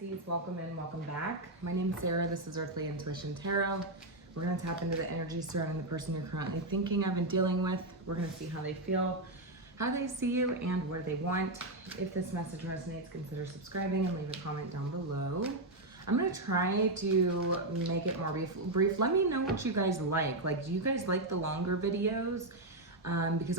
Pisces, welcome in, welcome back. My name is Sarah, this is Earthly Intuition Tarot. We're going to tap into the energy surrounding the person you're currently thinking of and dealing with. We're going to see how they feel, how they see you, and what they want. If this message resonates, consider subscribing and leave a comment down below. I'm going to try to make it more brief. Let me know what you guys like. Like, do you guys like the longer videos? Because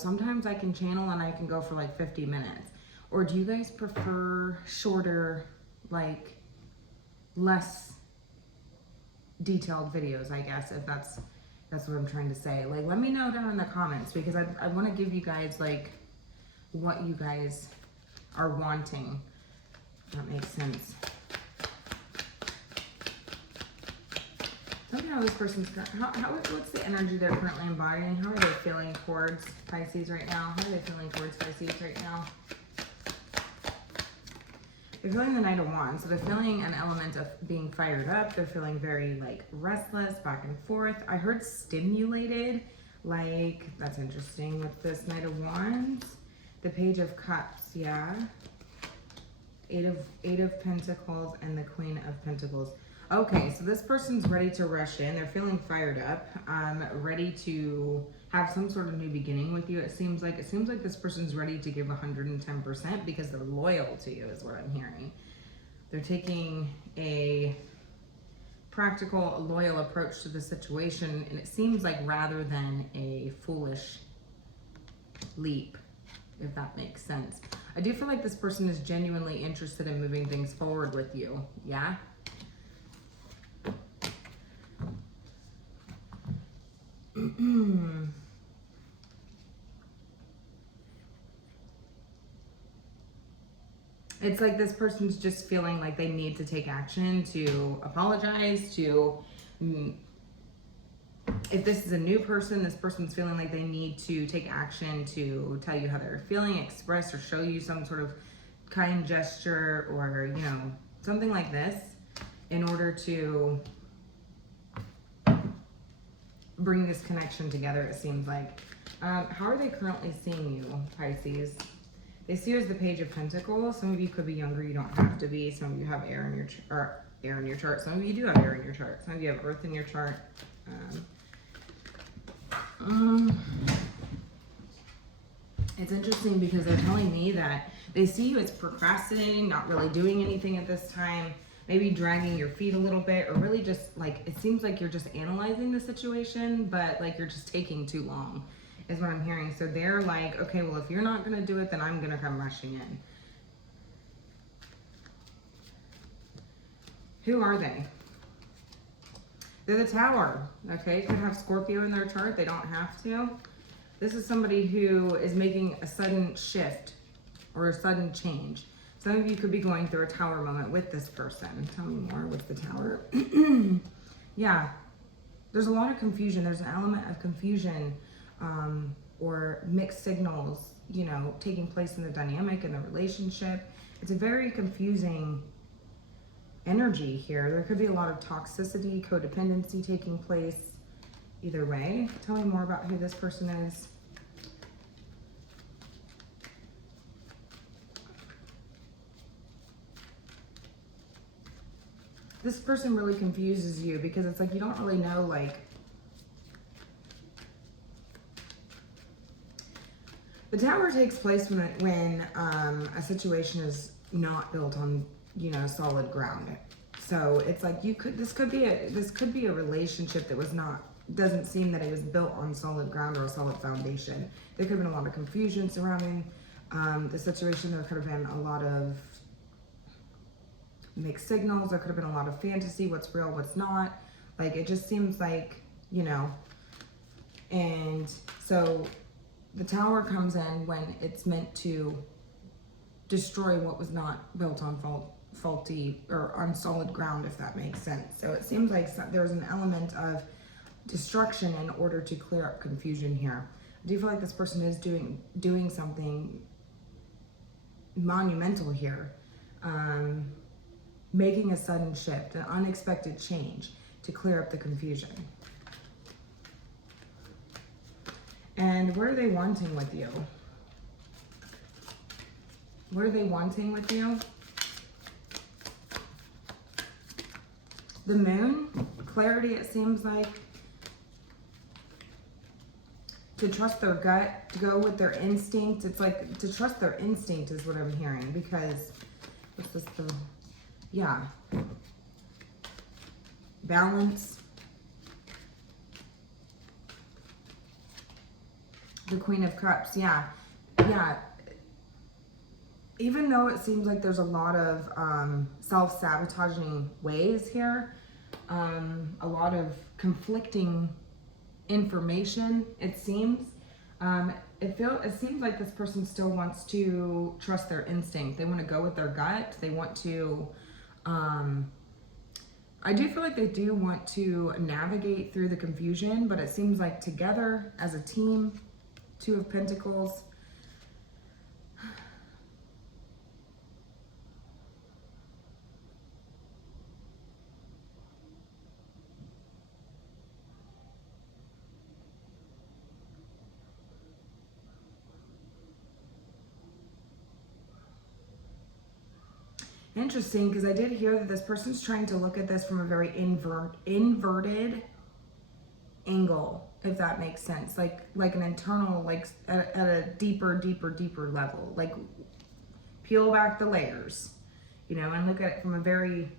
sometimes I can channel and I can go for like 50 minutes. Or do you guys prefer shorter, like less detailed videos, I guess, if that's what I'm trying to say. Like, let me know down in the comments, because I want to give you guys like what you guys are wanting. If that makes sense. Tell me how this person's, what's the energy they're currently embodying? How are they feeling towards Pisces right now? How are they feeling towards Pisces right now? They're feeling the Knight of Wands, so they're feeling an element of being fired up. They're feeling very like restless, back and forth. I heard stimulated, like that's interesting with this Knight of Wands. The Page of Cups, yeah. Eight of Pentacles and the Queen of Pentacles. Okay, so this person's ready to rush in. They're feeling fired up, ready to have some sort of new beginning with you. It seems like this person's ready to give 110% because they're loyal to you, is what I'm hearing. They're taking a practical, loyal approach to the situation, and it seems like rather than a foolish leap, if that makes sense. I do feel like this person is genuinely interested in moving things forward with you, yeah? It's like this person's just feeling like they need to take action, to apologize, to, if this is a new person, this person's feeling like they need to take action to tell you how they're feeling, express or show you some sort of kind gesture or, something like this in order to bring this connection together, it seems like. How are they currently seeing you, Pisces? They see you as the Page of Pentacles. Some of you could be younger, you don't have to be. Some of you have air in your chart. Some of you do have air in your chart. Some of you have earth in your chart. It's interesting because they're telling me that they see you as procrastinating, not really doing anything at this time, maybe dragging your feet a little bit, or really just like, it seems like you're just analyzing the situation, but like you're just taking too long, is what I'm hearing. So they're like, okay, well, if you're not going to do it, then I'm going to come rushing in. Who are they? They're the Tower, okay? Could have Scorpio in their chart. They don't have to. This is somebody who is making a sudden shift or a sudden change. Some of you could be going through a Tower moment with this person. Tell me more with the Tower. Yeah, there's a lot of confusion. There's an element of confusion or mixed signals, taking place in the dynamic and the relationship. It's a very confusing energy here. There could be a lot of toxicity, codependency taking place. Either way, tell me more about who this person is. This person really confuses you because it's like you don't really know, like, the Tower takes place when a situation is not built on, solid ground. So it's like this could be a relationship that doesn't seem that it was built on solid ground or a solid foundation. There could have been a lot of confusion surrounding the situation. There could have been a lot of mixed signals. There could have been a lot of fantasy, what's real, what's not. Like, it just seems like, and so the Tower comes in when it's meant to destroy what was not built on faulty or on solid ground, if that makes sense. So it seems like there's an element of destruction in order to clear up confusion here. I do feel like this person is doing something monumental here. Making a sudden shift, an unexpected change to clear up the confusion. And what are they wanting with you? What are they wanting with you? The moon, clarity, it seems like. To trust their gut, to go with their instinct. It's like to trust their instinct is what I'm hearing, because what's this? Yeah. Balance. The Queen of Cups, yeah. Yeah. Even though it seems like there's a lot of self-sabotaging ways here, a lot of conflicting information, it seems. It seems like this person still wants to trust their instinct. They want to go with their gut. They want to, I do feel like they do want to navigate through the confusion, but it seems like together as a team, Two of Pentacles. Interesting, because I did hear that this person's trying to look at this from a very inverted angle, if that makes sense. Like an internal, like at a deeper level. Like peel back the layers, you know, and look at it from a very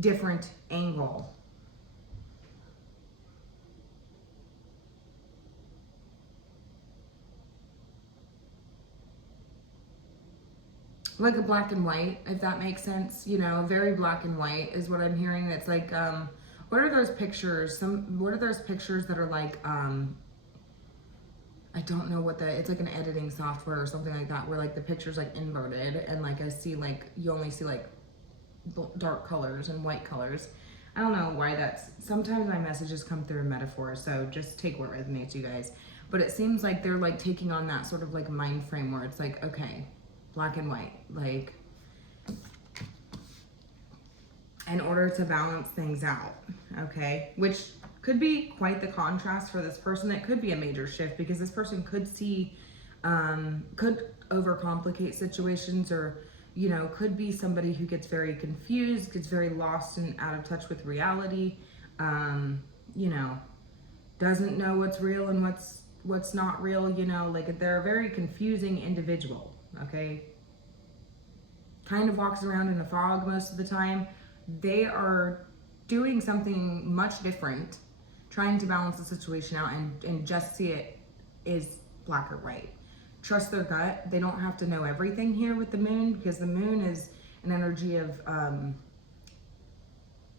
different angle. Like a black and white, if that makes sense. You know, very black and white is what I'm hearing. It's like, what are those pictures? What are those pictures that are like, I don't know what it's like an editing software or something like that, where like the picture's like inverted and like I see like, you only see like dark colors and white colors. I don't know why sometimes my messages come through in metaphor, so just take what resonates, you guys. But it seems like they're like taking on that sort of like mind frame where it's like, okay, black and white, like in order to balance things out, okay? Which could be quite the contrast for this person. It could be a major shift because this person could see, could overcomplicate situations, or, you know, could be somebody who gets very confused, gets very lost and out of touch with reality, you know, doesn't know what's real and what's not real, you know, like they're a very confusing individual, okay? Kind of walks around in a fog most of the time. They are doing something much different, trying to balance the situation out and just see it is black or white. Trust their gut. They don't have to know everything here with the moon, because the moon is an energy of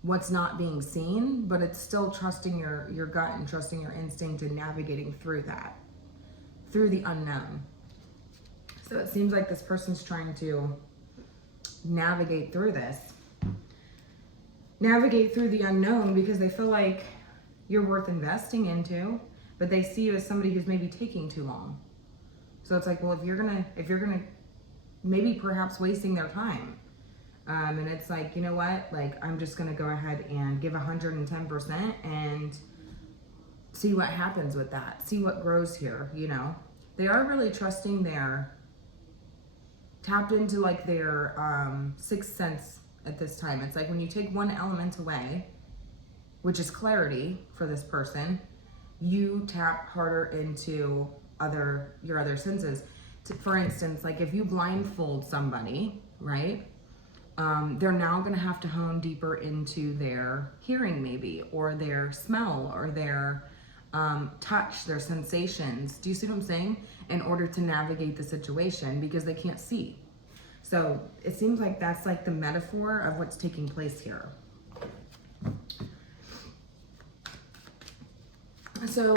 what's not being seen, but it's still trusting your gut and trusting your instinct and navigating through that, through the unknown. So it seems like this person's trying to navigate through this. Navigate through the unknown because they feel like you're worth investing into, but they see you as somebody who's maybe taking too long. So it's like, well, if you're gonna maybe perhaps wasting their time. And it's like, you know what? Like, I'm just gonna go ahead and give 110% and see what happens with that. See what grows here, you know? They are really trusting tapped into like their sixth sense at this time. It's like when you take one element away, which is clarity for this person, you tap harder into your other senses. For instance, like if you blindfold somebody, right? They're now going to have to hone deeper into their hearing maybe, or their smell, or their touch, their sensations. Do you see what I'm saying? In order to navigate the situation, because they can't see. So it seems like that's like the metaphor of what's taking place here. So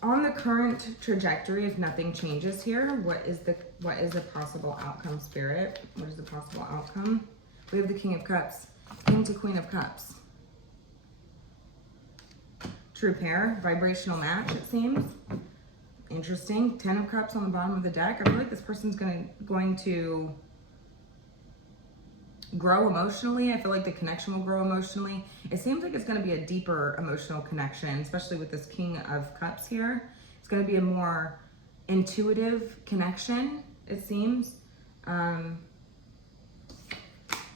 on the current trajectory, if nothing changes here, what is the possible outcome, Spirit? What is the possible outcome? We have the King of Cups, King to Queen of Cups. True pair, vibrational match, it seems. Interesting. 10 of Cups on the bottom of the deck. I feel like this person's going to grow emotionally. I feel like the connection will grow emotionally. It seems like it's going to be a deeper emotional connection, especially with this King of Cups here. It's going to be a more intuitive connection, it seems.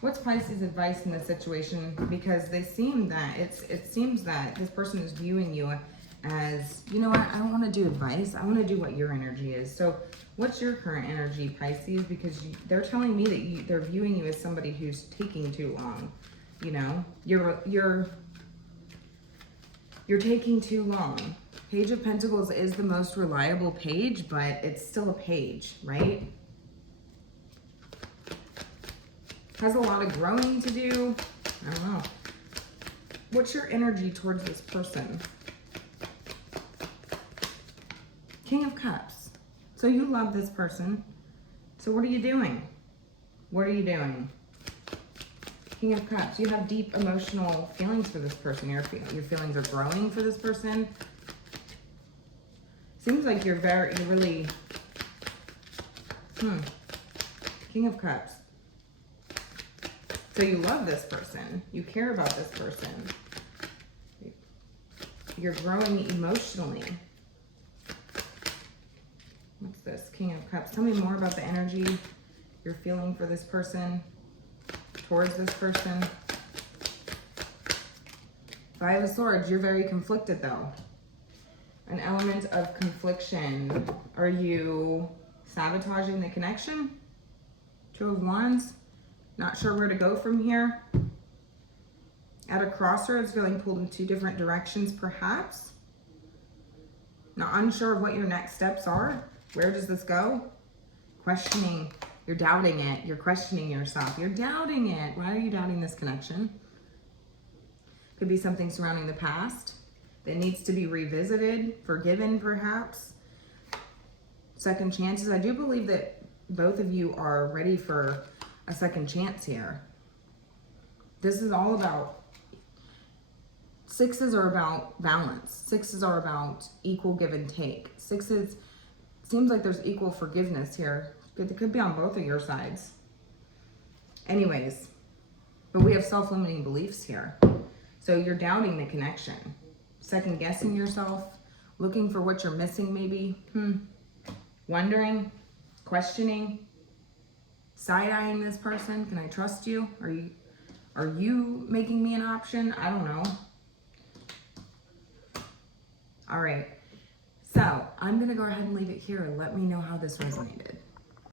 What's Pisces' advice in this situation? Because they seem that it seems that this person is viewing you as, you know what, I don't want to do advice. I want to do what your energy is. So what's your current energy, Pisces? Because they're telling me that they're viewing you as somebody who's taking too long. You know, you're taking too long. Page of Pentacles is the most reliable page, but it's still a page, right? Has a lot of growing to do. I don't know. What's your energy towards this person? King of Cups. So you love this person. So what are you doing? What are you doing? King of Cups. You have deep emotional feelings for this person. Your feelings are growing for this person. Seems like you're really... King of Cups. So you love this person. You care about this person. You're growing emotionally. What's this? King of Cups. Tell me more about the energy you're feeling for this person, towards this person. Five of Swords. You're very conflicted though. An element of confliction. Are you sabotaging the connection? Two of Wands. Not sure where to go from here. At a crossroads, feeling pulled in two different directions, perhaps. Not unsure of what your next steps are. Where does this go? Questioning. You're doubting it. You're questioning yourself. You're doubting it. Why are you doubting this connection? Could be something surrounding the past that needs to be revisited, forgiven, perhaps. Second chances. I do believe that both of you are ready for a second chance here. This is all about, sixes are about balance. Sixes are about equal give and take. Sixes, seems like there's equal forgiveness here. It could be on both of your sides. Anyways, but we have self-limiting beliefs here. So you're doubting the connection, second guessing yourself, looking for what you're missing maybe, wondering, questioning, side-eyeing this person. Can I trust you? Are you making me an option? I don't know. All right. So I'm going to go ahead and leave it here and let me know how this resonated.